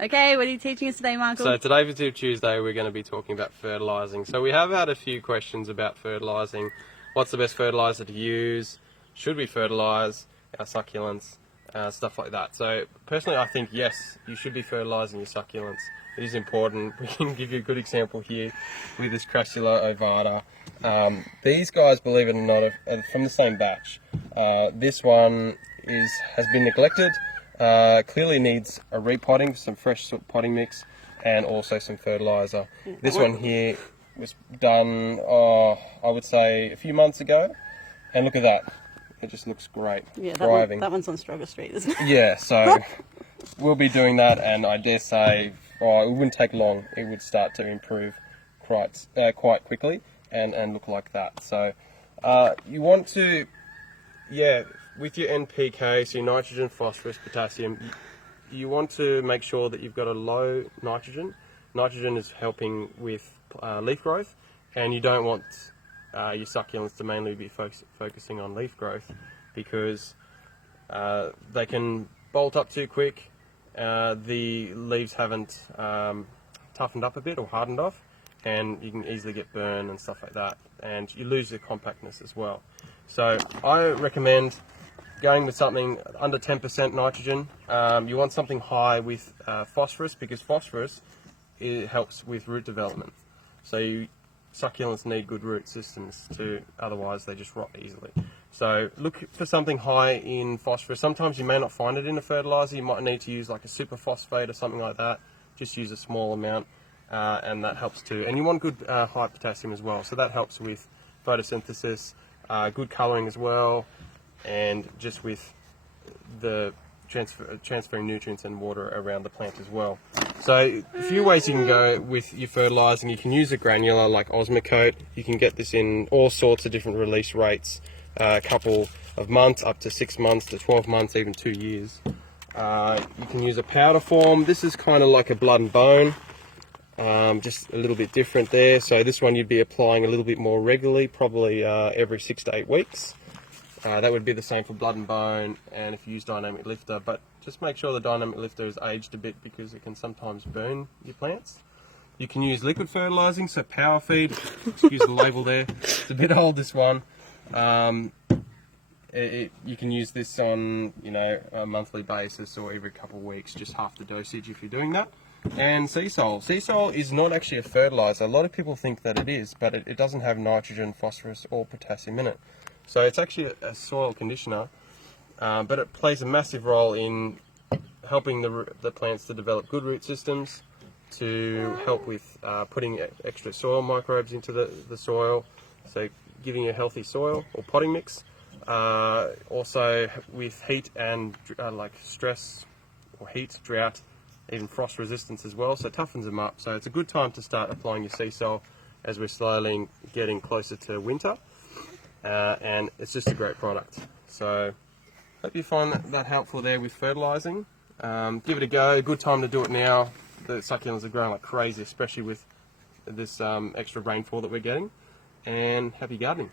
Okay, what are you teaching us today, Michael? So today for Tip Tuesday we're going to be talking about fertilising. So we have had a few questions about fertilising. What's the best fertiliser to use? Should we fertilise our succulents? Stuff like that. So personally I think yes, you should be fertilising your succulents. It is important. We can give you a good example here with this Crassula ovata. These guys, believe it or not, are from the same batch. This one has been neglected. Clearly needs a repotting, some fresh potting mix, and also some fertiliser. This one here was done, I would say, a few months ago, and look at that. It just looks great. Yeah, thriving. That one's on Struggle Street, isn't it? Yeah, so we'll be doing that, and I dare say it wouldn't take long. It would start to improve quite quickly and look like that. So you want to, with your NPK, so your nitrogen, phosphorus, potassium, you want to make sure that you've got a low nitrogen. Nitrogen is helping with leaf growth, and you don't want your succulents to mainly be focusing on leaf growth because they can bolt up too quick. The leaves haven't toughened up a bit or hardened off, and you can easily get burn and stuff like that, and you lose the compactness as well. So I recommend going with something under 10% nitrogen. You want something high with phosphorus, because phosphorus helps with root development. So succulents need good root systems otherwise they just rot easily. So look for something high in phosphorus. Sometimes you may not find it in a fertiliser. You might need to use like a superphosphate or something like that. Just use a small amount and that helps too. And you want good high potassium as well. So that helps with photosynthesis, good colouring as well, and just with the transferring nutrients and water around the plant as well. So a few ways you can go with your fertilising. You can use a granular like Osmocote. You can get this in all sorts of different release rates, a couple of months up to 6 months to 12 months, even 2 years. You can use a powder form. This is kind of like a blood and bone, just a little bit different there. So this one you'd be applying a little bit more regularly, probably every 6 to 8 weeks. That would be the same for blood and bone, and if you use dynamic lifter, but just make sure the dynamic lifter is aged a bit because it can sometimes burn your plants. You can use liquid fertilising, so power feed, excuse the label there, it's a bit old, this one. You can use this on a monthly basis or every couple of weeks, just half the dosage if you're doing that. And sea salt. Sea salt is not actually a fertiliser. A lot of people think that it is, but it doesn't have nitrogen, phosphorus or potassium in it. So it's actually a soil conditioner, but it plays a massive role in helping the plants to develop good root systems, to help with putting extra soil microbes into the soil, so giving you a healthy soil or potting mix. Also with heat and like stress or heat, drought, even frost resistance as well, so it toughens them up. So it's a good time to start applying your sea salt as we're slowly getting closer to winter. And it's just a great product. So hope you find that helpful there with fertilising. Give it a go. Good time to do it now. The succulents are growing like crazy, especially with this extra rainfall that we're getting. And happy gardening.